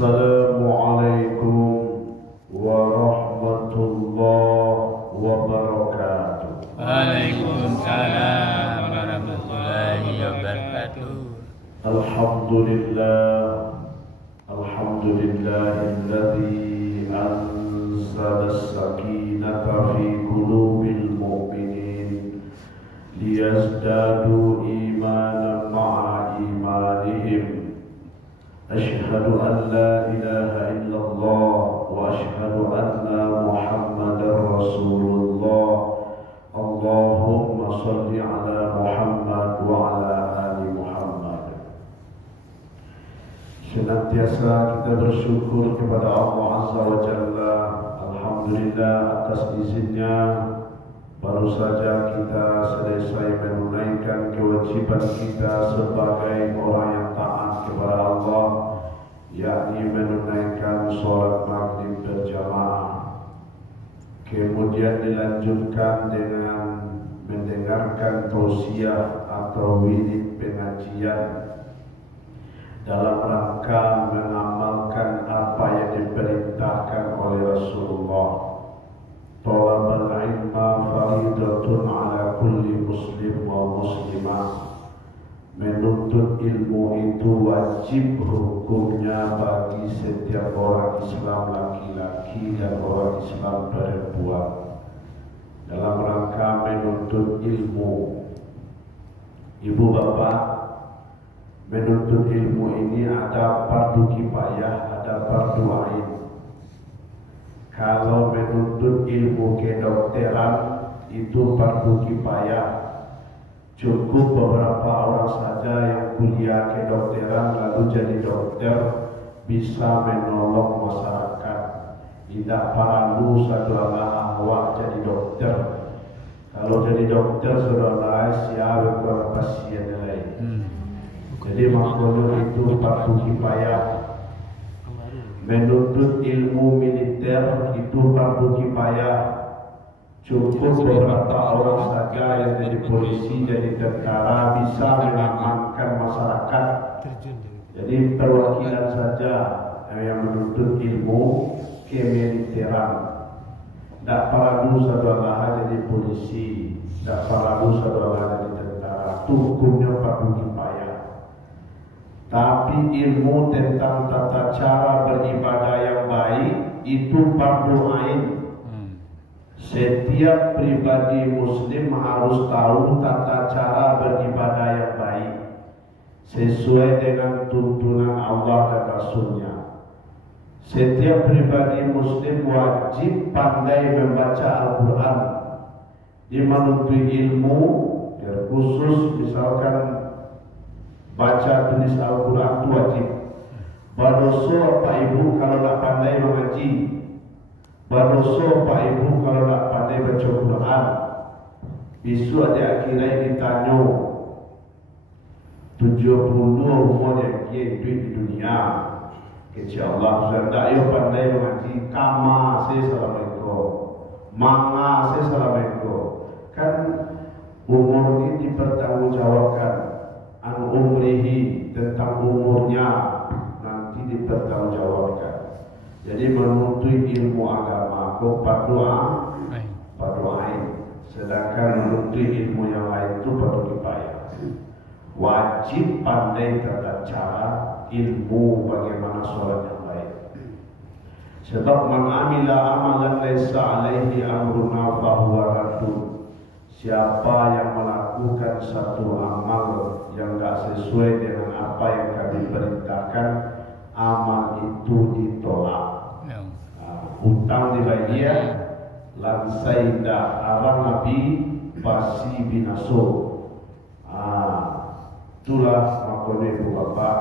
Assalamualaikum warahmatullahi wabarakatuh. Waalaikumsalam warahmatullahi wabarakatuh. Alhamdulillahilladzi anzala as-sakinata fi qulubil mu'minin liyazdadu imanan ma'a imanihim. Asyhadu an la ilaha illallah wa asyhadu anna Muhammadar Rasulullah. Allahumma salli ala Muhammad wa ala ali Muhammad. Senantiasa kita bersyukur kepada Allah Azza wa Jalla. Alhamdulillah atas izinnya baru saja kita selesai menunaikan kewajiban kita sebagai orang yang taat kepada Allah, yakni menunaikan sholat maghrib berjamaah. Kemudian dilanjutkan dengan mendengarkan tausiah atau wirid pengajian dalam rangka mengamalkan apa yang diperintahkan oleh Rasulullah. Talabul ilma faridatun ala kulli muslim wa muslimah. Menuntut ilmu itu wajib hukumnya bagi setiap orang Islam laki-laki dan orang Islam perempuan. Dalam rangka menuntut ilmu, ibu bapak, menuntut ilmu ini ada fardu kifayah, ada fardu ain. Kalau menuntut ilmu kedokteran itu fardu kifayah. Cukup beberapa orang saja yang kuliah kedokteran lalu jadi dokter bisa menolong masyarakat. Tidak perlu saudara awak jadi dokter. Kalau jadi dokter saudara siapa yang pasien lain. Jadi makhluk itu fardu kifayah. Menuntut ilmu militer itu fardu kifayah. Cukup beberapa orang saja yang jadi polisi, jadi tentara bisa mengamankan masyarakat. Jadi perwakilan saja yang menuntut ilmu kemiliteran. Tidak perlu saudara jadi polisi, tidak perlu saudara jadi tentara. Itu hukumnya fardu kifayah. Tapi ilmu tentang tata cara beribadah yang baik itu fardu ain. Setiap pribadi muslim harus tahu tata cara beribadah yang baik sesuai dengan tuntunan Allah dan Rasulnya. Setiap pribadi muslim wajib pandai membaca Al-Quran. Dia menuntut ilmu khusus, misalkan baca tulis Al-Quran itu wajib. Berdosa Pak Ibu kalau tak pandai mengaji. Berdosa Pak Ibu kalau tak pandai baca Quran. Besok di akhirat ditanya 72 umur yang dia hidup di dunia. Kecil Allah sudah tak yo pandai mengaji. Kama saya Assalamualaikum, manga saya Assalamualaikum. Kan umur ini dipertanggungjawabkan. An umrihi, tentang umurnya nanti dipertanggungjawabkan. Jadi menuntut ilmu agama kok fardu ain. Sedangkan menuntut ilmu yang lain itu fardu kifayah. Wajib pandai tata cara ilmu bagaimana sholat yang baik. Sebab man amila amalan laisa alaihi amruna fahuwa raddun. Siapa yang melakukan satu amal yang tidak sesuai dengan apa yang kami perintahkan, amal itu ditolak. Hutang dibayar, lansai dah arang nabi pasti binaso. Itulah makanya ibu bapak,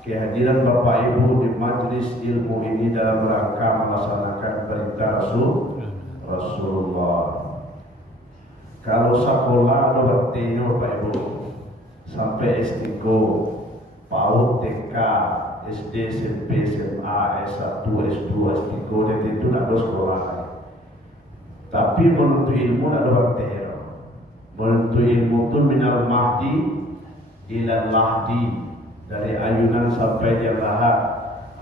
kehadiran bapak ibu di majlis ilmu ini dalam rangka melaksanakan perintah Rasulullah. Kalau sekolah ada bertino Pak Ibu sampai S3, PAUD, TK, SD, SMP, SMA, S1, S2, S3, dan itu nak ada sekolah. Tapi menuntut ilmu nak ada bertino. Menuntut ilmu itu minal mahdi ila lahdi, dari ayunan sampai dia lahad.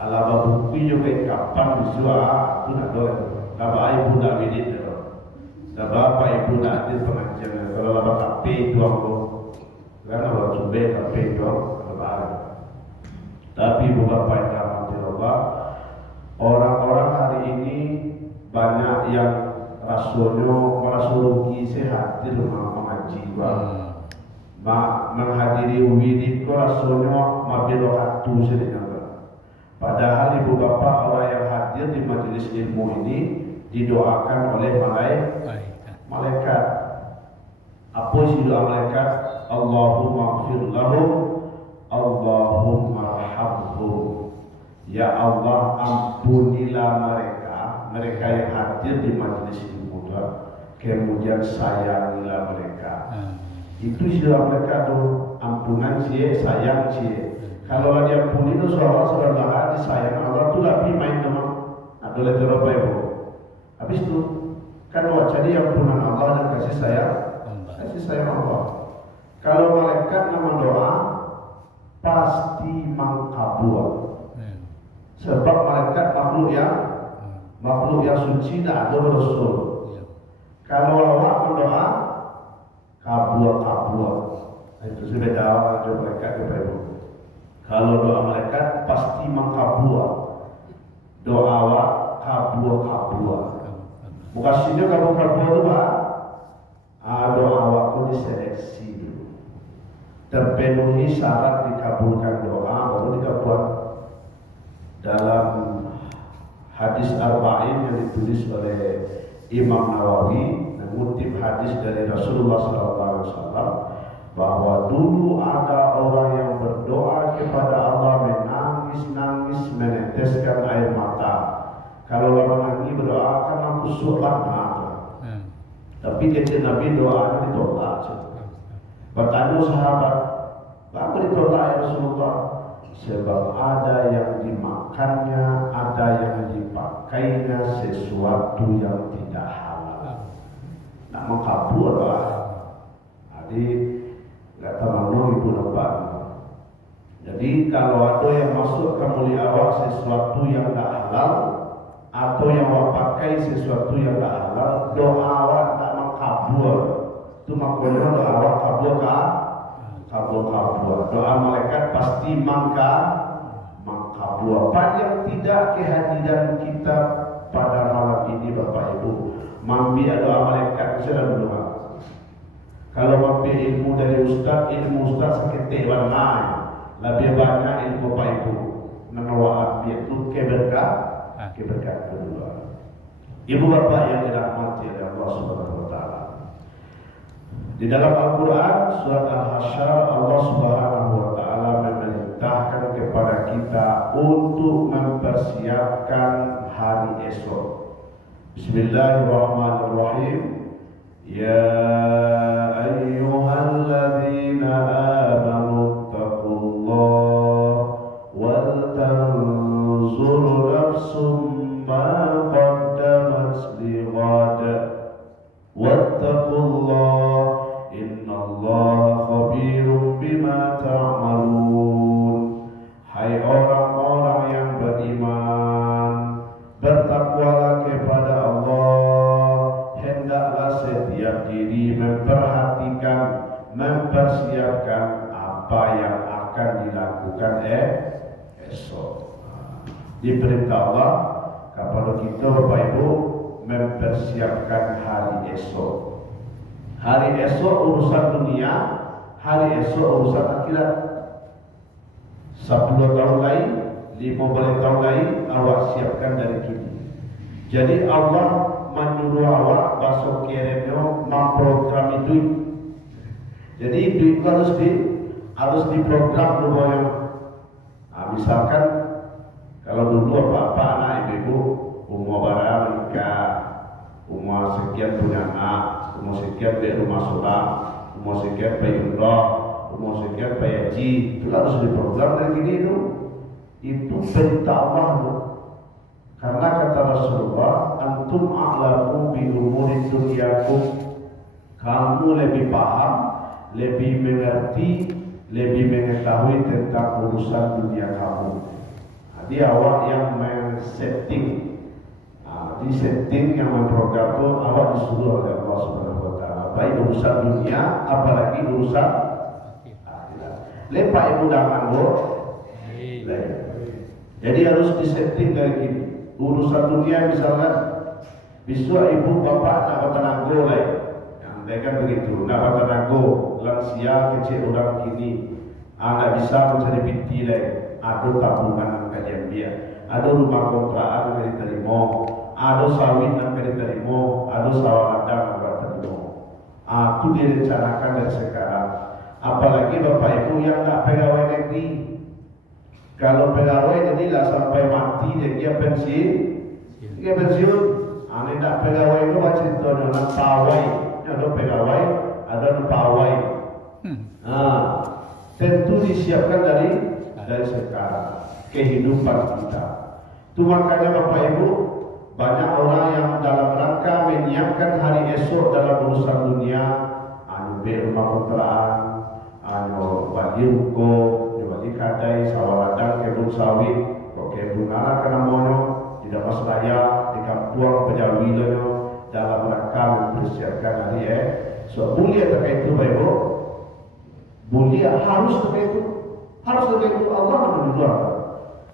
alaba buku juga kapan bisua aku nak dole. Laba ibu nak widit dulu. Laba apa ibu nak di pengajian. Kalau laba kape itu aku, karena laba coba kape itu laba. Tapi ibu bapak yang dirahmati Allah, orang-orang hari ini banyak yang rasulnya merasa rugi sehat di rumah mengaji menghadiri widit ko rasulnya mabilo waktu sedikit. Padahal ibu bapak orang yang hadir di majelis ilmu ini didoakan oleh malaikat. Apa isi doa malaikat? Allahumma ighfir lahum, Allahumma arhamhum. Ya Allah, ampunilah mereka yang hadir di majelis ilmu itu. Kemudian sayangilah mereka. Itu isi doa mereka tuh, ampunan sih, sayang sih. Kalau dia ampuni itu seolah-olah disayang Allah tuh lebih main teman. Ada letter apa ibu? Habis itu kan jadi ampunan Allah dan kasih sayang Allah. Kalau malaikat nama doa pasti mengkabul. Sebab malaikat makhluk yang suci tidak ada rasul. Kalau Allah mendoa kabul. Itu sudah beda dengan malaikat ibu. Kalau doa malaikat pasti mengkabul. Doa awak kabul. Bukan sini kabul itu pak. Doa awak pun diseleksi dulu. Terpenuhi syarat dikabulkan doa baru dikabul. Dalam hadis Arba'in yang ditulis oleh Imam Nawawi mengutip hadis dari Rasulullah SAW bahwa dulu ada orang yang berdoa kepada Allah menangis meneteskan air mata. Kalau orang lagi berdoa kan aku sulam mata. Tapi kata Nabi doa ditolak. Bertanya sahabat, kenapa ditolak ya Rasulullah? Sebab ada yang dimakannya, ada yang dipakainya sesuatu yang tidak halal. Nak mengkabul lah. Jadi kata mana ibu nampak. Jadi kalau ada yang masuk ke mulut awak sesuatu yang tak halal atau yang awak pakai sesuatu yang tak halal, doa awak tak mengkabul. Itu maknanya doa awak kabul kah? Kabul. Doa malaikat pasti mengkabul. Paling tidak kehadiran kita pada malam ini Bapak Ibu mambi doa malaikat saya doa. Kalau mampi ilmu dari ilmu ustaz seketik warna lebih banyak ilmu Bapak Ibu menawar itu keberkah kedua. Ibu bapak yang dirahmati oleh Allah Subhanahu wa taala. Di dalam Al-Quran surat Al-Hasyr Allah Subhanahu wa taala memerintahkan kepada kita untuk mempersiapkan hari esok. Bismillahirrahmanirrahim. Ya ayyuhalladzina amanu taqullaha wal tanzur nafsum ma qaddamat lighad wattaqullaha innallaha khabirum bima ta'malun. Hai orang-orang yang beriman, bertakwalah kepada Allah, hendaklah setiap diri mempersiapkan apa yang akan dilakukan esok. Diperintah Allah kepada kita Bapak Ibu mempersiapkan hari esok. Hari esok urusan dunia, hari esok urusan akhirat. 10 tahun lain, 15 tahun lain awak siapkan dari kini. Jadi Allah menyuruh awak masuk kirimnya memprogram duit. Jadi duit harus diprogram dulu yang. Misalkan kalau dulu apa anak ibu umur barang nikah, umur sekian punya anak, umur sekian di rumah sholat, umur sekian bayar umrah, umur sekian bayar haji, itu harus diprogram dari gini itu. Itu perintah Allah. Karena kata Rasulullah, antum a'lamu bi umuri dunyakum, kamu lebih paham, lebih mengerti, lebih mengetahui tentang urusan dunia kamu. Jadi awak yang men-setting, di setting yang memprogram itu awak disuruh oleh Allah Subhanahu Wa Taala. Baik urusan dunia, apalagi urusan akhirat. Lepak ibu dangan bu. Jadi harus disetting dari gini. Urusan dunia misalkan, besok ibu bapak nak bertenaga lah. Yang kan begitu, nak bertenaga, lansia kecil orang kini, anak bisa mencari binti lah. Ada tabungan kajian biar, ada rumah kontrakan yang diterima, ada sawit yang diterima, ada sawah ladang yang diterima. Itu direncanakan dari sekarang. Apalagi bapak ibu yang tak pegawai negeri. Kalau pegawai jadilah sampai mati dia pensiun. Dia pensiun. Ane tak pegawai itu macam itu ada pawai. Ada pegawai, ada pawai. Tentu disiapkan dari sekarang kehidupan kita. Itu makanya Bapak Ibu, banyak orang yang dalam rangka menyiapkan hari esok dalam urusan dunia, anu rumah kontrakan, anu bagi ruko, bagi kadai, sawah ladang, kebun sawit, kebun anak kena mono, di dalam seraya, di kampung pejawi lono, dalam rangka mempersiapkan hari esok. Mulia terkait itu Bapak Ibu, mulia harus terkait itu. Harus terkait itu Allah menurut.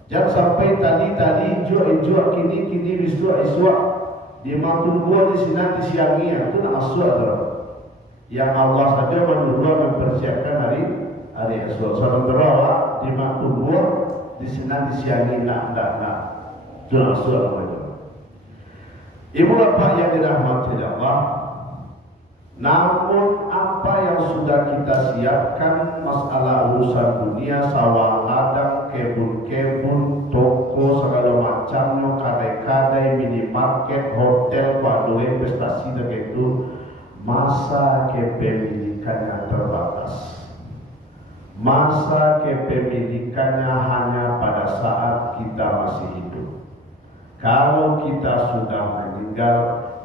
Jangan sampai tadi jual kini biswa di maklum gua di sini di siangnya itu nak asal yang Allah saja menurut mempersiapkan hari esok. Saudara berawak di maklum gua di sini di siangnya nak jual asal apa. Ibu bapak yang dirahmati Allah. Namun apa yang sudah kita siapkan masalah urusan dunia, sawah ladang, kebun-kebun, toko segala macamnya, kadai-kadai, minimarket, hotel, padue, prestasi dan itu masa kepemilikannya terbatas. Masa kepemilikannya hanya pada saat kita masih hidup. Kalau kita sudah meninggal,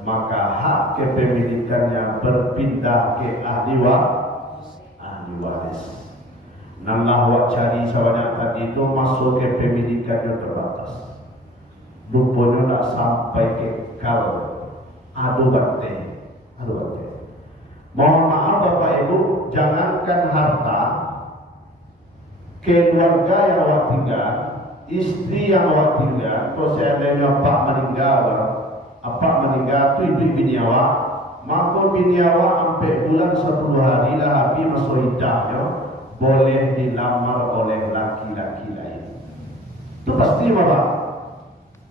maka hak kepemilikannya berpindah ke ahli waris. Nalah wak cari sahaja tadi itu masuk kepemilikannya terbatas. Rupanya tak sampai ke kal. Aduh bante. Mohon maaf Bapak Ibu, jangankan harta, keluarga yang awak tinggal, istri yang awak tinggal, kalau seandainya Pak meninggal tu ibu bini awak, maka bini awak sampai bulan 10 hari lah habis masuk iddahnya boleh dilamar oleh laki-laki lain. Itu pasti Bapak.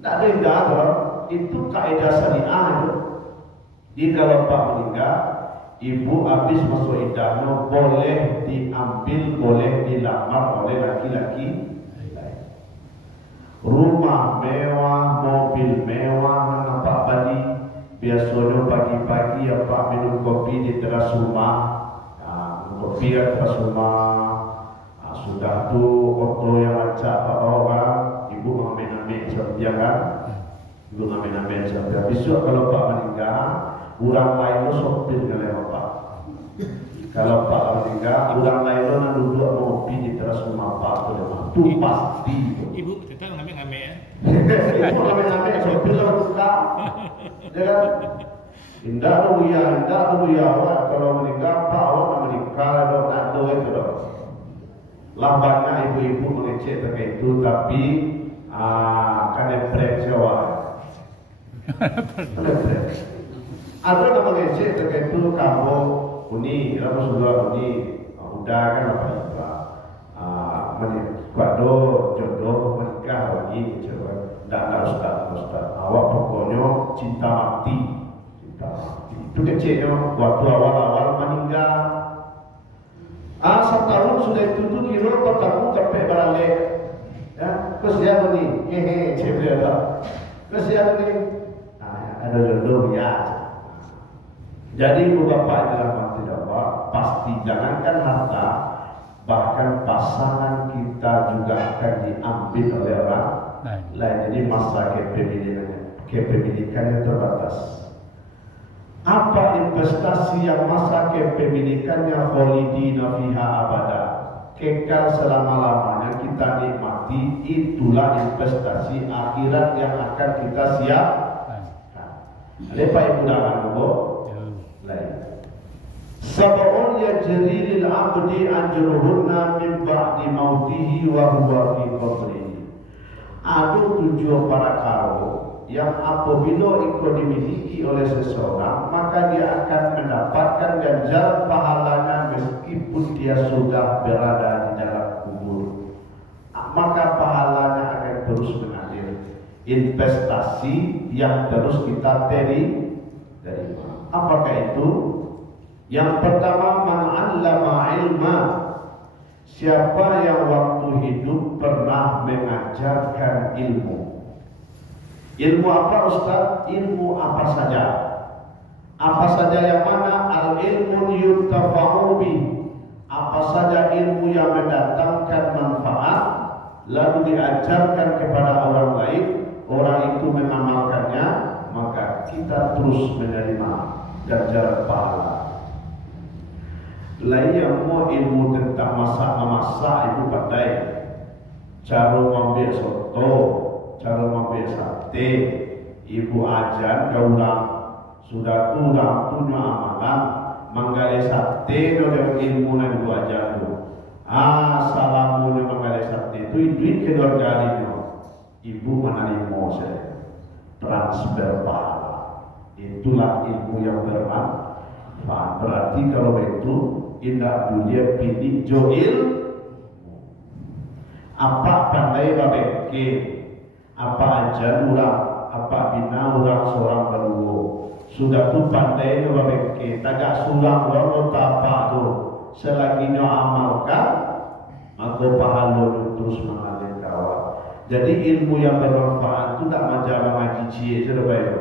Tak ada yang ada. Itu kaidah syariah itu. Jika bapak meninggal, ibu habis masuk iddahnya boleh diambil, boleh dilamar oleh laki-laki. Rumah mewah, mobil mewah, nampak Bali. Biasanya pagi-pagi apa minum kopi di teras rumah, kopi di teras rumah. Sudah tu foto yang macam apa orang, ibu ngamen-ngamen seperti kan? Ibu ngamen-ngamen seperti. Besok kalau Pak meninggal, orang lain lo sopir dengan Bapak. Kalau Pak meninggal, orang lain lo nak duduk ngopi di teras rumah Pak tu pasti. Ibu kita ngamen-ngamen ya. Ibu ngamen-ngamen sopir lo buka. Jangan. Indah tu ya. Kalau meninggal Pak awak nak meninggal ada nak do itu loh. Lambatnya ibu-ibu mengecek terkait itu, tapi kan yang break sewa. Ada yang mengecek terkait itu kamu uni, kamu sudah uni, udah kan apa juga. Kuado jodoh menikah lagi, tidak harus. Awak pokoknya cinta mati. Itu kecilnya waktu awal-awal meninggal. Setahun sudah itu kira bertahun sampai balik. Ya, kesian ni, cewek ada. Kesian ni, ada jodoh ya. Jadi ibu bapak dalam tidak pasti jangankan harta, bahkan pasangan kita juga akan diambil oleh orang lain. Jadi masa kepemilikannya terbatas. Apa investasi yang masa kepemilikannya khalidina fiha abada, kekal selama-lamanya kita nikmati mati, itulah investasi akhirat yang akan kita siapkan. Ada Pak Ibu dalam Ibu? Lain. Sab'un yajri lil 'abdi ajruhunna min ba'di mautihi wa huwa fi qabrihi. Ada 7 perkara yang apabila itu dimiliki oleh seseorang, maka dia akan mendapatkan ganjaran pahalanya meskipun dia sudah berada di dalam kubur. Maka pahalanya akan terus mengalir. Investasi yang terus kita terima. Apakah itu? Yang pertama, man 'allama ilma. Siapa yang waktu hidup pernah mengajarkan ilmu. Ilmu apa Ustaz? Ilmu apa saja. Apa saja yang mana? Al-ilmu yuntafa'u bi. Apa saja ilmu yang mendatangkan manfaat lalu diajarkan kepada orang lain, orang itu mengamalkannya, maka kita terus menerima ganjaran pahala. Lain yang mau ilmu tentang masak itu pandai. Cara mengambil soto, cara mengambil sate, ibu ajar kaulang sudah kurang punya amalan menggali sate dengan ilmu yang ibu ajar tu. Salamu dengan menggali sate itu duit kedua kalinya. Ibu menerima saya transfer pahala. Itulah ilmu yang bermanfaat. Berarti kalau itu indah dunia pilih joil apa pandai babeke, apa ajar orang, apa bina orang seorang baru sudah tu pandai babeke, tagak sulang lalu tapa tu selagi nyo amalkan maka pahala terus mengalir kawan. Jadi ilmu yang bermanfaat tu tak macam ngaji cie je baik.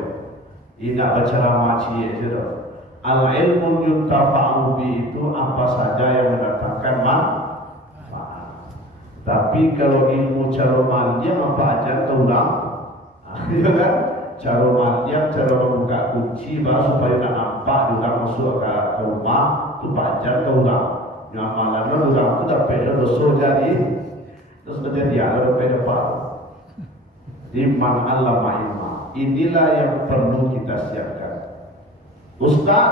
Ingat baca ramah cie je. Al-ilmu yuntafa'u bi itu apa saja yang mendatangkan manfaat. Tapi kalau ilmu cara maliam apa aja terulang, ya kan? Cara maliam, cara membuka kunci baru supaya tak nampak juga masuk ke rumah, itu pajar terulang. Nyamalan terulang itu dapat dosa jadi, terus menjadi ada dapat. Di man allama ilma. Inilah yang perlu kita siapkan. Ustaz,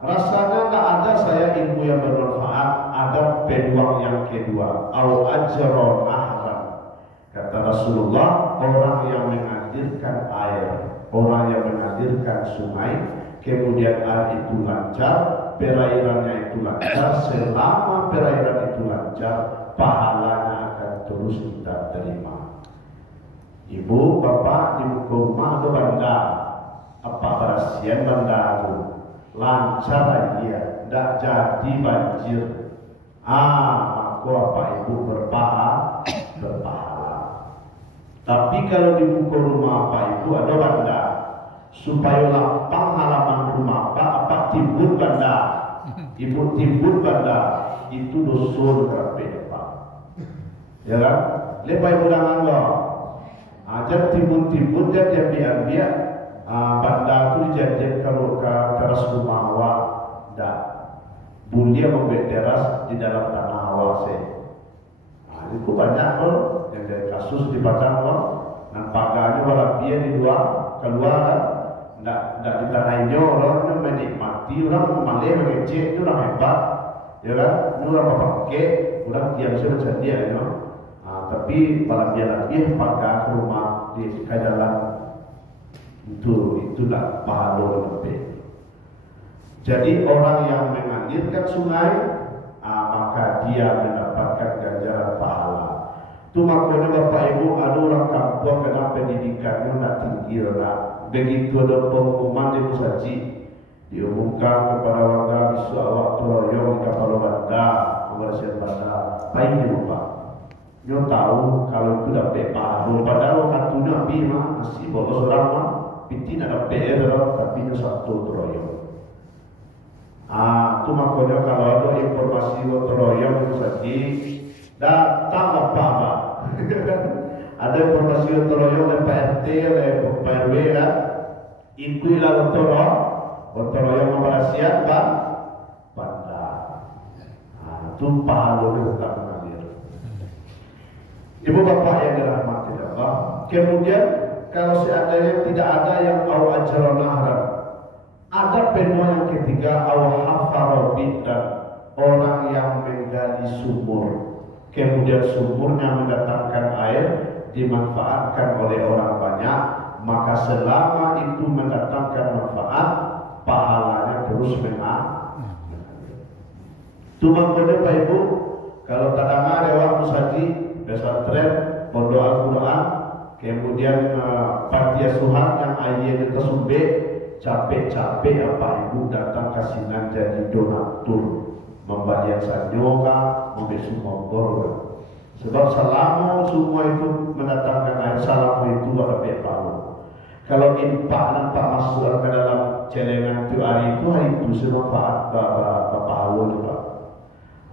rasanya tak ada saya ilmu yang bermanfaat, ada peluang yang kedua. Au ajron ahran. Kata Rasulullah, orang yang mengalirkan air, orang yang mengalirkan sungai, kemudian air itu lancar, perairannya itu lancar, selama perairan itu lancar, pahalanya akan terus kita terima. Ibu, bapak di muka rumah ada bandar. Apa berasian bandar itu lancar aja, tidak jadi banjir. Maka apa ibu berpahala. Tapi kalau di muka rumah apa ibu ada bandar, supaya lapang halaman rumah apa timbun bandar, ibu timbun bandar itu dosa berapa pak? Ya kan? Lepas ibu dangan lo, ajar timbun dan dia biar bandar itu dijadikan kalau ke teras rumah awak, dah. Bulia membuat teras di dalam tanah awak saya. Itu banyak loh yang dari kasus di Padang loh. Dan pagarnya walau dia di luar keluar kan, tidak di tanahnya orang menikmati, orang malih mengecek itu orang hebat, ya kan? Itu orang pakai, orang tiap macam dia, you know? Tapi malam dia lagi pagar rumah di jalan. Itulah pahala lebih. Jadi orang yang mengalirkan sungai, maka dia mendapatkan ganjaran pahala. Itu makanya Bapak Ibu ada orang kampung kena pendidikannya nak tinggi lah. Begitu ada pengumuman di Musaji, diumumkan kepada warga besok awak teroyong di kapal bandar, Malaysia bandar. Baiknya Bapak, nyo tahu kalau itu dapat pahala. Padahal orang tu Nabi masih bolos orang mah. Piti nak dapat tapi satu teroyong. Itu makanya kalau ada informasi teroyong itu saja datang apa? Ada informasi teroyong oleh PRT, oleh PRW kan? Ikulah teroyong Malaysia bandar. Itu pahala yang tak mengalir. Ibu bapak yang dirahmati Allah. Kemudian kalau seandainya tidak ada yang au ajran nahran, ada penua yang ketiga au hafara dan orang yang menggali sumur. Kemudian sumurnya mendatangkan air dimanfaatkan oleh orang banyak, maka selama itu mendatangkan manfaat, pahalanya terus mengalir. Cuma pada Pak Ibu, kalau tadanga lewat musaji, pesantren, pondok Al-Quran, kemudian panti asuhan yang ayahnya tersumbe, capek-capek apa Ibu datang kasinan jadi donatur, membayar sanyoga, membeli sumogor. Sebab selama semua itu mendatangkan air, selama itu ada pahala. Kalau impak nampak masuk ke dalam celengan itu hari itu semanfaat pahala juga.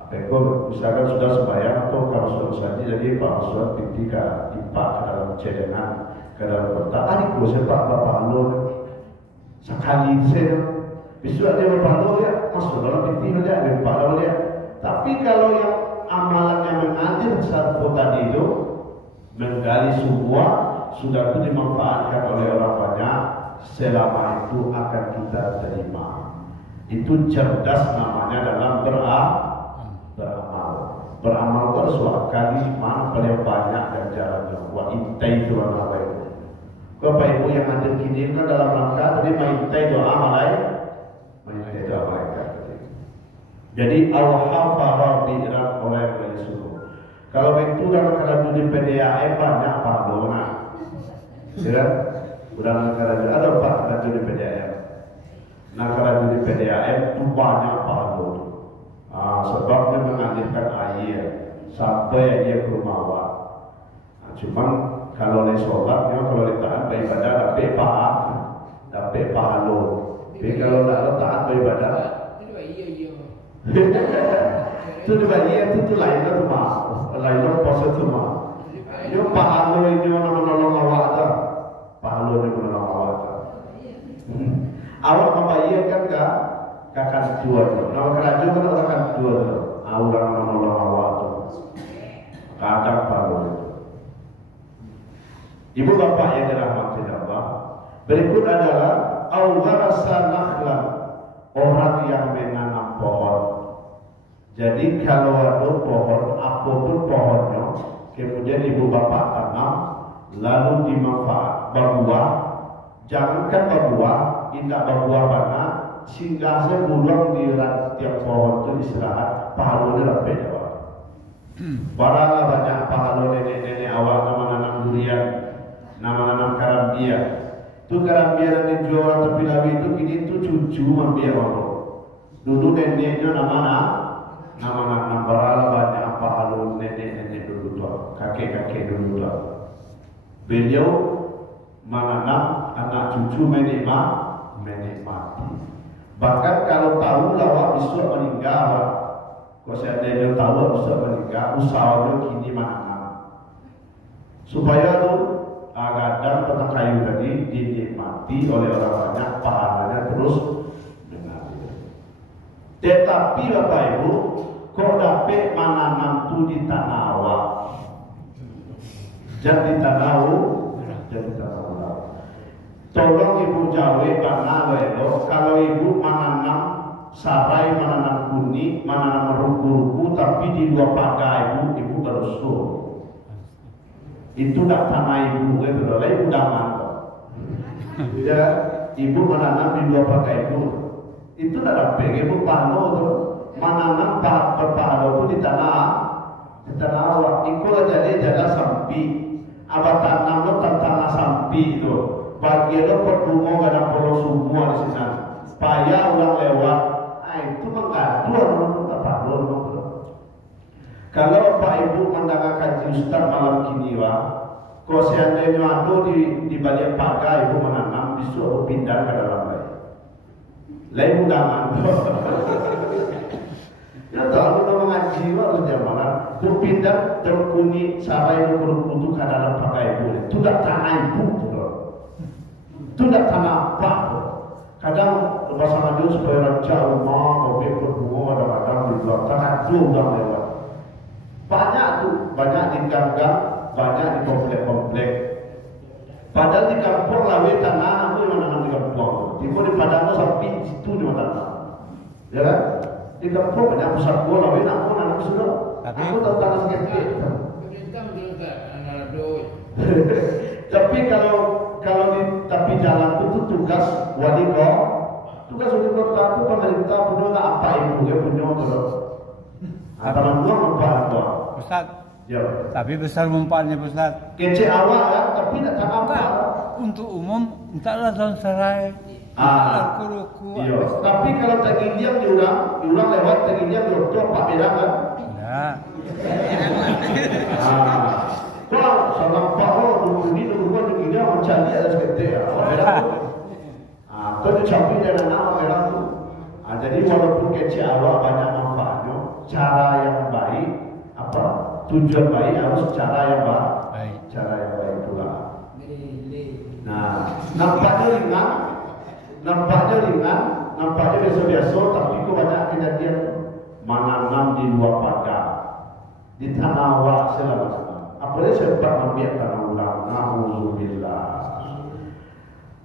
Apa itu misalkan sudah sembahyang atau kalau sudah saja jadi Pak Masud ketika impak ke dalam celengan ke dalam kotak hari itu sepak pahala sekali saya besok dia pahala ya masuk dalam pintu dia ada pahala dia. Tapi kalau yang amalannya mengalir saat tadi itu menggali semua sudah itu dimanfaatkan oleh orang banyak, selama itu akan kita terima. Itu cerdas namanya dalam beramal. Beramal itu harus kali mana paling banyak dan jalannya. Wa intai itu apa itu? Bapak Ibu yang hadir kini kan dalam rangka tadi maintai doa malai, maintai doa mereka. Jadi al-hafara bi'ran oleh Yesus. Kalau itu dalam kerajaan di PDAM banyak pahalona. Ya, udah kerajaan ada Pak kerajaan di PDAM. Nah kerajaan di PDAM itu banyak pahalona. Sebabnya mengalirkan air sampai dia ke rumah awak. Cuman kalau le sholatnya kalau le taat beribadah dapat pahala. Tapi kalau tak taat beribadah itu dibagi itu lain lah rumah, lain lah proses rumah. Yo pahala ini menolong awak ada, pahala ini menolong awak ada. Awak membayarkan kakak jual, nama kerajaan kan orang kan jual, orang menolong awak tu, kadang pahala itu. Ibu bapak yang dirahmati Allah, berikut adalah awwarasa nakhlan, orang yang menanam pohon. Jadi kalau ada pohon, apapun pohonnya, kemudian ibu bapak tanam, lalu dimanfaat berbuah, jangankan berbuah, tidak berbuah banyak, sehingga saya bulan di tiap pohon itu istirahat, pahalanya dapat jawab. Paralah banyak pahala nenek-nenek awal nama nanam durian, nama nanam karambia. Itu karambia yang dijual tepi lawi itu kini itu cucu mambiar orang. Dulu neneknya nama paralah banyak pahala nenek-nenek dulu tu, kakek-kakek dulu tu. Beliau menanam anak cucu menikmati. Bahkan kalau tahu lawak besok meninggal, kalau saya ada tahu besok meninggal, usahanya kini menanam. Supaya tu kadang petang kayu tadi dinikmati oleh orang banyak, pahalanya terus mengalir. Tetapi Bapak Ibu, kok dapat menanam tu di tanah awak, jangan di tanah awak. Tolong ibu jawab karena lelo, kalau ibu menanam sarai, menanam kuning, menanam ruku-ruku, tapi di luar pagar ibu berusur. Itu tak tanah ibu, itu adalah ibu daman. Ya, ibu menanam di luar pagar ibu. Itu tak dapat ibu pano tu, menanam pahala itu di tanah awak. Ikulah jadi jalan sampi. Abah tanam lo tanah sampi itu. Bagi lo perdumo kadang perlu semua di sana. Payah orang lewat. Itu mengadu orang tak tahu. Kalau Pak Ibu mendengar kaji Ustaz malam kini kalau seandainya ada di balik pagar ibu menanam, disuruh pindah ke dalam lain undangan. Ya tahu nama ngaji harus jamanan. Berpindah terkuni sarai berkutu ke dalam pagar ibu. Itu tak tanah ibu tu. Itu tak tanah apa. Kadang pasangan itu supaya raja rumah, mobil berdua, ada-ada di luar. Kadang tu orang lewat. Banyak di gang-gang banyak di komplek-komplek. Padahal di kampung lawe tanah aku yang menanam di kampung. Di Padang sampai situ di mana? Ya kan? Di kampung banyak pusat bola lawe aku nanam sudah. Aku tahu tanah sekitar. Pemerintah menurunkan anak duit. Tapi kalau di tapi jalan itu tugas wali kota itu pemerintah punya apa ibu ya punya terus. Apa namanya apa? Ustaz. Ya. Tapi besar manfaatnya Ustaz. Kece awak ya, tapi tidak apa. Untuk umum entahlah daun serai. Ruku-ruku. Iya. Tapi kalau daging dia diulang lewat daging dia diulang Pak beda kan? Ya. Kalau sama Pak dulu daging dia macam dia ada seperti ya. Beda. Kalau campur dengan nama merah tu. Jadi walaupun kece awak banyak manfaatnya, cara yang baik tujuan baik harus cara yang baik. Cara yang baik pula. Nah, nampaknya ringan, nampaknya biasa-biasa, tapi kok banyak kejadian menanam di luar pagar, di tanah awak selama. Apalagi sempat ambil tanah ulang. Alhamdulillah.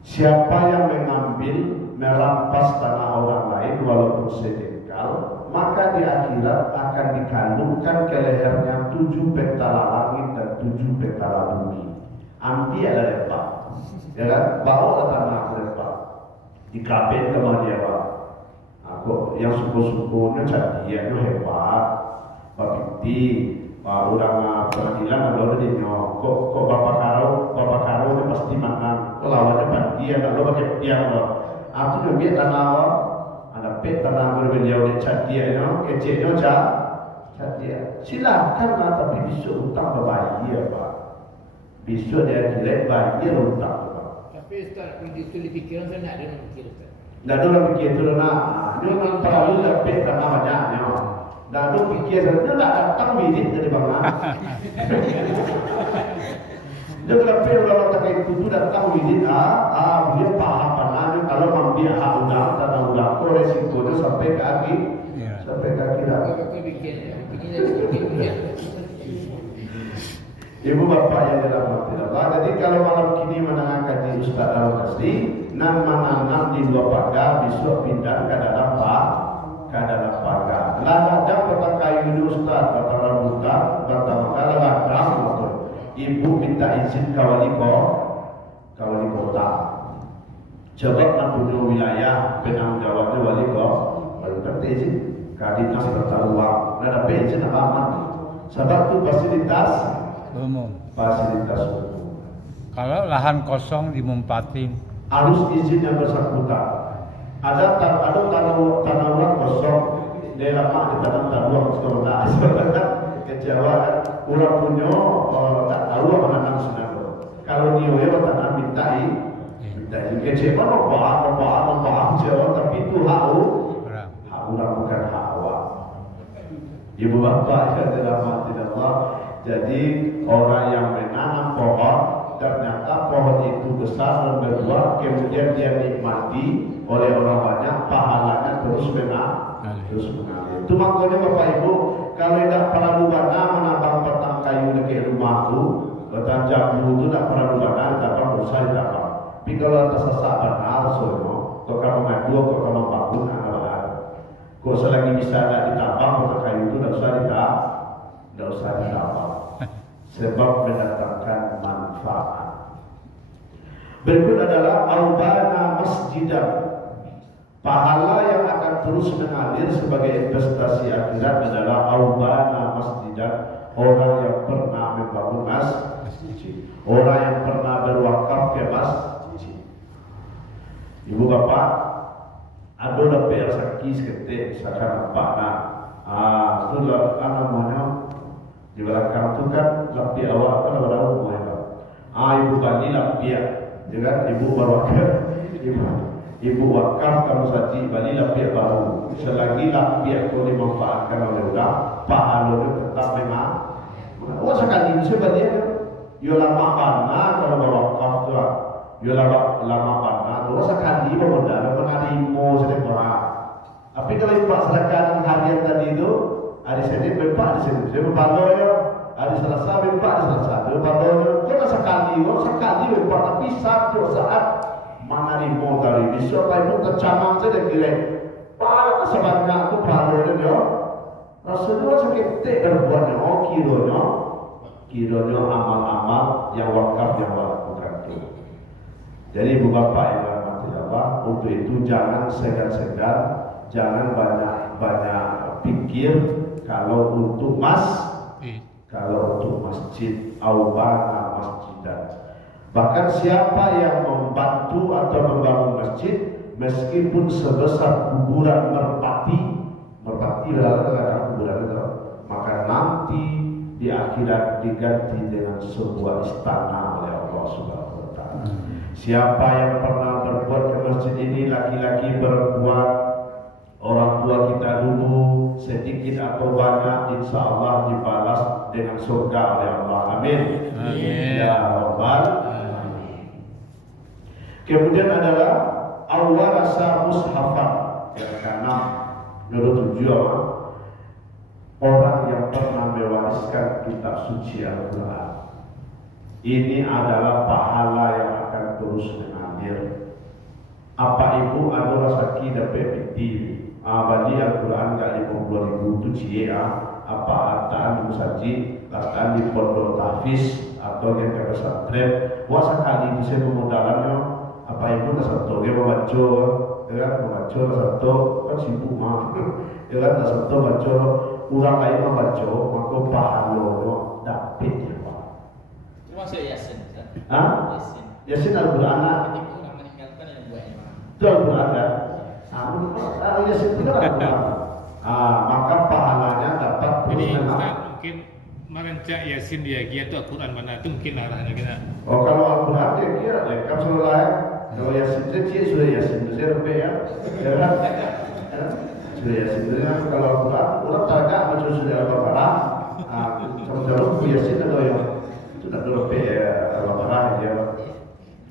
Siapa yang mengambil merampas tanah orang lain walaupun sejengkal, maka di akhirat akan dikandungkan ke lehernya 7 petala langit dan 7 petala bumi. Ambil ada lepak, ya kan? Bawa tanah lepak, dikabin sama dia pak. Aku yang suku-sukunya dia hebat, babiti, orang pengadilan kalau dia nyok, kok bapak karo dia pasti menang. Lawannya pantia, kalau pakai tiang loh. Aku juga biar tanah ada pet tanah berbeliau di catia, kecilnya catia. Silakan lah, tapi besok utang berbayar pak. Besok dia jelek bayar utang pak. Tapi Ustaz, kalau itu dipikiran saya nak ada nak fikir Ustaz. Dah ada orang fikir tu lah. Dia memang terlalu dapat tanah banyaknya. Dah ada fikir dia tak datang bidik dari bangsa. Dia berapa orang tak itu tu datang bidik dia paham mana kalau ambil hak udang tanah udang tu resiko tu sampai ke kaki. Sampai kaki dah. Kalau bikin bikin. Ibu bapa yang dirahmati Allah. Jadi kalau malam kini mendengar kaji Ustaz Al-Kasri, nan menanam di luar pagar, besok pindah ke dalam pagar. Lah ada batang kayu Ustaz, batang rambutan, batang ladang. Ibu minta izin ke wali kota. Sebab nak punya wilayah penanggung jawabnya wali kota izin. Kadinas bertaruang, nak dapat izin apa aman. Sebab tu fasilitas umum. Kalau lahan kosong dimumpatin harus izin yang bersangkutan. Ada tanah orang kosong daerah mak ditanam taruang sekolah. Kecewa orang punya tak tahu apa nanam senang. Kalau dia tanam minta izin. Kecewa apa kecewa tapi itu hak orang bukan hak awak. Ibu bapa yang dirahmati Allah. Jadi orang yang menanam pohon ternyata pohon itu besar dan berbuah, kemudian dia nikmati oleh orang banyak, pahalanya terus mengalir. Itu makanya Bapak Ibu, kalau tidak pernah bubana menambang batang kayu di rumahku, batang jambu itu tidak pernah bubana, ditambang dosa ditambang. Tapi kalau atas sesak benar, kau kamu ngadu, kau kamu bangun, kau selagi bisa tidak ditambang batang kayu itu tidak usah ditambang. Sebab mendatangkan manfaat. Berikut adalah aubana masjidan. Pahala yang akan terus mengalir sebagai investasi akhirat adalah aubana masjidan. Orang yang pernah membangun masjid, orang yang pernah berwakaf ke masjid. Ibu bapak, ada lebih sakit seketik misalkan bapak itulah namanya. Di belakang tu kan lapi awak kan baru ibu bani lapi ya, kan ibu berwakaf, ibu wakaf kamu saji bani lapi baru. Selagi lapi aku dimanfaatkan oleh orang, pahalanya tetap memang. Oh sekali sebenarnya, yo lama bana kalau berwakaf tu, yo lama bana tu sekali bermodal mengarimo sedekah. Tapi kalau ibu sedekah harian tadi itu. Hari Senin berpak di sini. Saya berpala ya. Hari Selasa memang hari Selasa. Baru kena sekali memang tapi satu saat mana rimo dari besok kamu tercamang saja kira. Pada sebanyak aku baru dia. Rasulullah sakit berbuatnya. Oh kiranya amal-amal yang wakaf yang lakukan itu. Jadi ibu bapak yang dirahmati Allah, untuk itu jangan segan-segan, jangan banyak pikir kalau untuk masjid, aubana masjidan. Bahkan siapa yang membantu atau membangun masjid, meskipun sebesar kuburan merpati adalah kadang kuburan itu, maka nanti di akhirat diganti dengan sebuah istana oleh Allah Subhanahu wa taala. Siapa yang pernah berbuat ke masjid ini, laki-laki berbuat, orang tua kita dulu, sedikit atau banyak, insya Allah dibalas dengan surga oleh Allah. Amin. Ya Rabbal Alamin. Kemudian adalah Allah rasa mushafan yang keenam, menurut tujuan orang yang pernah mewariskan kitab suci Al-Quran. Ini adalah pahala yang akan terus mengalir. Apa ibu ada rasa kita pepiti? Bagi Al-Quran kali 50.000 itu cia. Apa ataan di masjid, ataan di pondok tahfiz atau yang ke pesantren. Wah sekali itu saya pemodalannya. Apa ibu tak satu dia membaca, membaca satu kan sibuk mah. Tak satu baca. Orang lain membaca, maka pahala dapat ya Pak. Termasuk Yasin. Yasin Al-Quran. Ketika orang meninggalkan yang buatnya. Itu Al-Quran kan? Yasin itu kan Al-Quran. Maka pahalanya dapat terus Jadi mengalir. Ustaz mungkin merencak Yasin dia itu Al-Quran mana itu mungkin arahnya kita. Oh kalau Al-Quran dia kira lengkap seluruh lain. Kalau Yasin itu sudah Yasin itu saya rupiah ya. Ya kan? Sudah Yasin itu kan kalau Al-Quran orang tak baca sudah Al-Baqarah. Sama-sama Yasin atau yang sudah rupiah Al-Baqarah dia.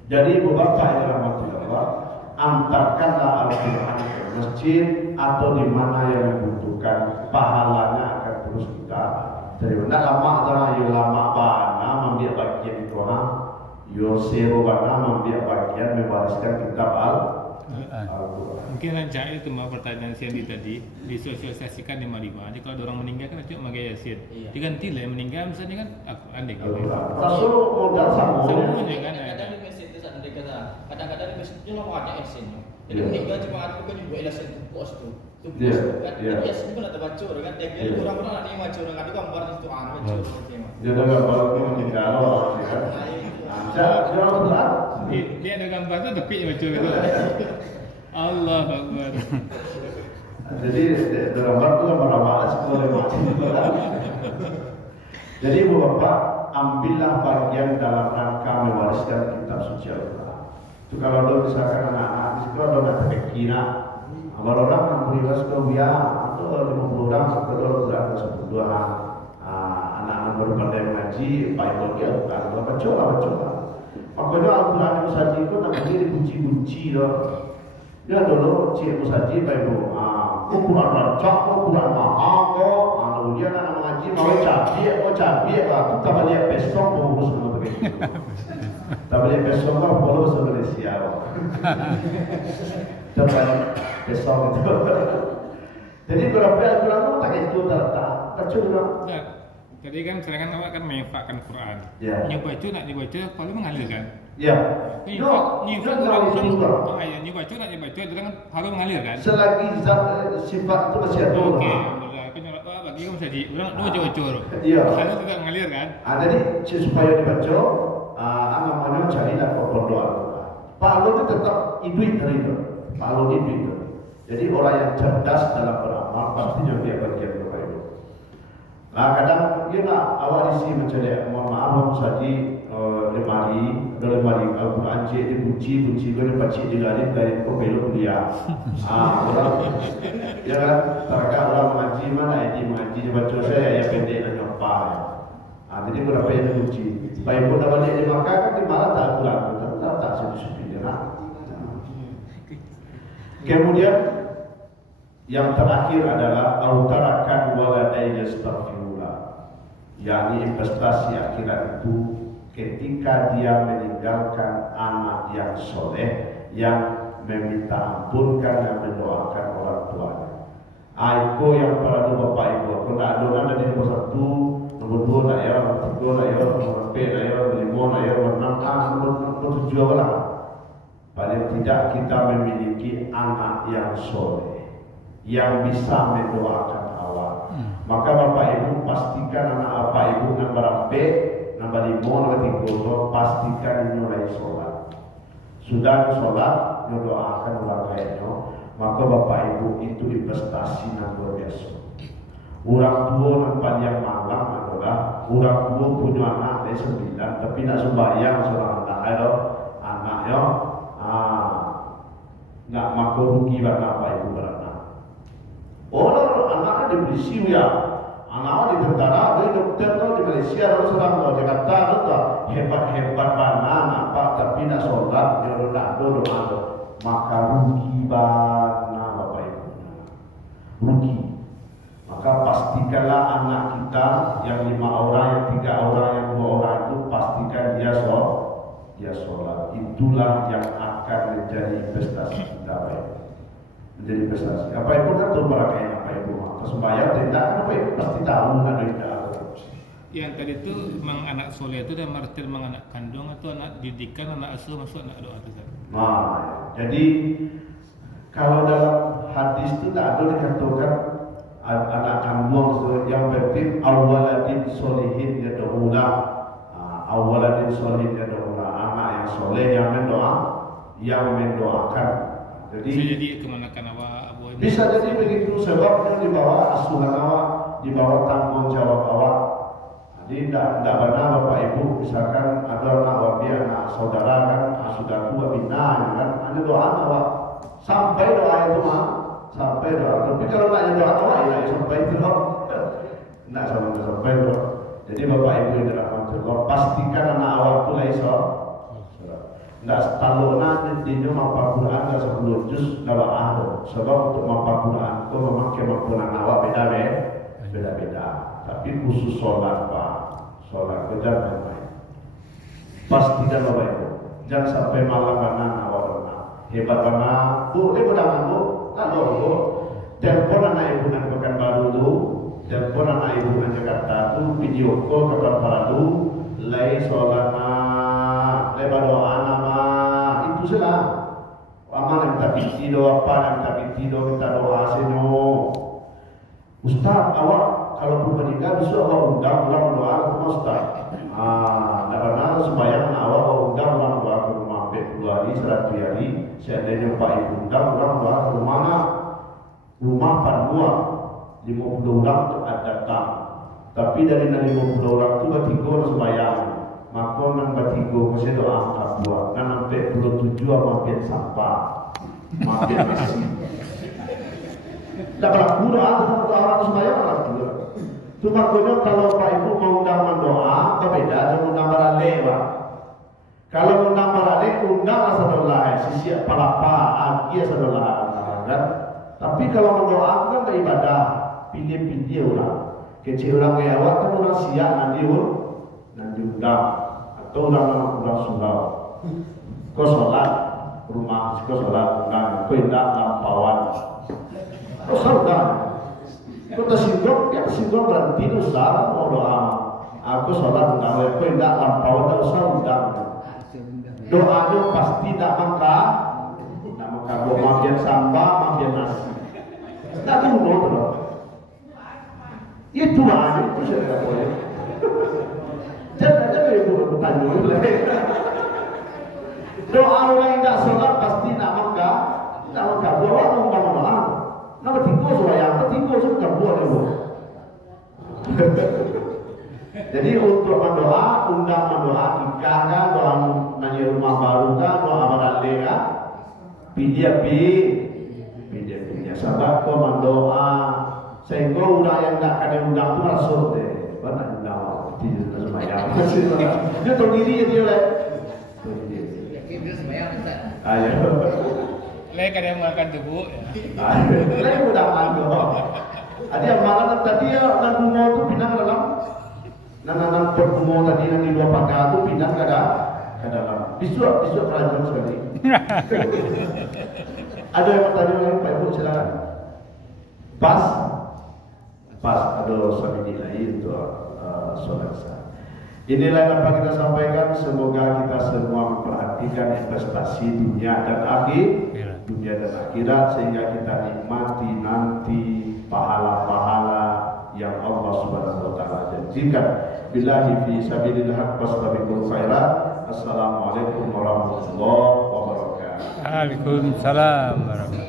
Jadi ibu bapak yang dirahmati Allah, antarkanlah Al-Quran ke masjid atau di mana yang membutuhkan, pahalanya akan terus kita terima. Nah lama adalah yang lama bana membiak bagian itu Yosero bana membiak bagian mewariskan kitab Al-Quran. Mungkin rencana itu mau pertanyaan Sandy tadi disosialisasikan di Malibah. Jadi kalau ada orang meninggal kan itu pakai Yasin. Iya. Diganti lah yang meninggal misalnya kan Al-Quran deh. Rasul modal sama. Semuanya kan ada. Kadang-kadang di masjid itu ada kata, kadang-kadang di masjid itu mau ada Yasin. Jadi Iya. meninggal cuma aku kan juga Yasin itu bos tuh. Itu Iya, bos kan. iya. Jadi Yasin pun ada baca kan. Dia Iya. kurang-kurang ada yang baca orang itu gambar itu baca. Dia dah baru meninggal orang kan. Jangan Al-Quran. Dia ada gambar tuh tapi baca gitu. Allah Akbar. Jadi gambar itu gambar apa sekolah macam. Jadi ibu bapak ambillah bagian dalam rangka mewariskan kitab suci Al-Quran. Itu kalau ada misalkan anak-anak di situ ada nak kira, kalau orang yang beriwas ke dia atau 50 orang sekedar Al-Quran tersebut anak-anak berpandai mengaji baik lagi Al-Quran baca. Makanya Al-Quran yang saji itu nak dikunci-kunci loh. Dia dulu cik musaji baik bu, ukuran rancak, ukuran mahal kok, dia nak mengaji mau cabai, tak boleh besok bungkus sama begitu. Tak boleh besok lah, boleh Malaysia. Coba besok itu. Jadi berapa Al-Quran itu tak itu tak kecil. Tadi kan sedangkan awak kan menginfakkan Quran. Ya. Yang baca nak dibaca kalau mengalir kan. Ya. Nyifat orang belum nyibaca nak dibaca itu kan harus mengalir kan. Selagi zat sifat itu masih ada. Oke, alhamdulillah. Aku nyolot bagi kamu saja. Orang dua jocor. Iya. Harus tidak mengalir kan. Jadi supaya dibaca, namanya carilah pondok Al-Quran. Pak Alun itu tetap iduit dari itu. Pak Alun itu. Jadi orang yang cerdas dalam beramal pastinya dia bagian doa itu. Nah kadang dia nak awak isi macam dia. Mohon maaf saja. lemari Al-Quran cik dikunci kau baca digarin kau belok dia. Orang ya kan terkadang orang mengaji mana ini mengaji baca saya ya pendek dan apa. Jadi berapa yang dikunci. Baik pun dah balik di Makkah kan di mana tak Al-Quran tak sepi dia nak. Kemudian yang terakhir adalah autarakan waladai yastaghfirullah. yakni investasi akhirat itu ketika dia meninggalkan anak yang soleh yang meminta ampun dan mendoakan orang tuanya. Aiko yang para bapak ibu, kalau tak ada dari nomor 1, nomor 2 nak ya, nomor 3 nak ya, nomor 4 nak ya, nomor 5 nak ya, nomor 6 nomor 7 lah. Paling tidak kita memiliki anak yang soleh, yang bisa mendoakan Allah. Maka bapak ibu pastikan anak bapak ibu nomor 4, nomor 5, nomor 3 pastikan mulai sholat. Sudah sholat, doakan orang lainnya. Maka bapak ibu itu investasi yang luar biasa. Orang tua nampak yang malam adalah orang tua punya anak dari 9, tapi nak sembahyang seorang anaknya, nak maka rugi bapak ibu beranak. Orang anaknya diberi siu ya, anaknya di tentara, di dokter di Malaysia, orang di Jakarta, hebat mana, tapi nak sholat, dia tak doa, maka rugi bapak ibu, rugi. Maka pastikanlah anak kita yang 5 orang, yang 3 orang, yang 2 orang itu pastikan dia sholat. Itulah yang akan menjadi investasi kita, baik. Menjadi investasi. Apa ibu kan tuh barangnya apa ibu? Sembahyang tidak, apa ibu pasti tahu ada tidak. Yang tadi itu memang anak soleh itu dan arti memang anak kandung atau anak didikan, anak asuh, masuk anak doa itu. Nah, jadi kalau dalam hadis itu tak ada dikatakan anak kandung yang penting awaladin solihin yad'una, awaladin solihin yad'una, anak yang soleh yang mendoakan. Jadi bisa jadi kemanakan awak abu ini. Bisa jadi begitu sebabnya di bawah asuhan awak, di bawah tanggung jawab awak. Jadi tidak benar bapak ibu, misalkan ada anak wabi, anak saudara kan, sudah tua bina, kan, ada doa awak sampai doa itu sampai doa. Tapi kalau tak ada doa awak ya sampai itu tidak sampai doa. Jadi bapak ibu yang dirahmati Allah, pastikan anak awak itu laiso. Tidak talukna di mapa Quran dan 10 juz dalam ada. Sebab untuk mapa Quran itu memang kemampuan awak beda-beda. Tapi khusus sholat sholat kejar baik. Pastikan bapak ibu, jangan sampai malam karena awak berenang. Hebat karena boleh berdangan bu, kalau bu. Telepon anak ibu dan Pekanbaru tu, telepon anak ibu dan Jakarta tu, video call ke Pekanbaru, lay sholat lay berdoa nama, itu salah. Amal yang tak tidur apa yang tak tidur kita doa seno. Ustaz awak kalau pun meninggal besok awak undang pulang doa ke rumah Ustaz. Tak pernah sembahyang awak undang pulang doa ke rumah 40 hari, 100 hari. Seandainya Pak Ibu undang pulang doa ke rumah nak. Rumah Padua 50 orang tu ada datang. Tapi dari 50 orang tu bertiga sembahyang. Maka nang bertiga mesti doa angkat buat. Dan sampai 27 mampir sampah, mampir nasi. Tak berlaku doa orang sembahyang berlaku. Cuma kalau Pak Ibu mau undang mendoa, berbeda dengan undang barale, Pak. Kalau undang barale, undang saudara sisi palapa, agia saudara, kan? Tapi kalau mendoakan beribadah, pilih-pilih orang. Kecil orang kayak awak kan orang siap nanti undang atau orang surau. Kau sholat rumah, kau sholat undang, kau tidak lampauan. Kau sholat. Kau tersinggung berhenti usah mau doa. Aku sholat undang, kau tidak lampauan, tidak usah undang. Doanya pasti tidak maka doa maafkan sampah, maafkan nasi. Tak tunggu terus. Itu aja itu saya boleh. Jangan ibu bertanya dulu. Doa orang yang tak sholat pasti nak maka doa undang doa. Nama tiga soalnya, tiga sudah boleh bu. Jadi untuk mendoa, undang mendoa, ikahkan doa nanya rumah baru kan, doa barale kan, pilih sebab kau mendoa, sehingga orang yang tak kena undang tu masuk deh, mana undang, tidak sembahyang, dia tahu diri dia lah, Dia sembahyang Ustaz. ayo, Lek ada yang makan tubuh. lagi udah makan. Ada yang makan tadi ya dan bunga tu pinang dalam. Nananang pertemuan tadi yang di luar pagar itu pindah ke dalam. Bisu kerajaan sekali. Ada yang bertanya lagi Pak Ibu silakan. Pas. Ada suami lain itu solat sah. Inilah yang dapat kita sampaikan. Semoga kita semua memperhatikan investasi dunia dan akhirat sehingga kita nikmati nanti pahala-pahala yang Allah Subhanahu wa taala janjikan. Billahi fi sabilillah wastabiqul khairat. Assalamualaikum warahmatullahi wabarakatuh. Waalaikumsalam warahmatullahi wabarakatuh.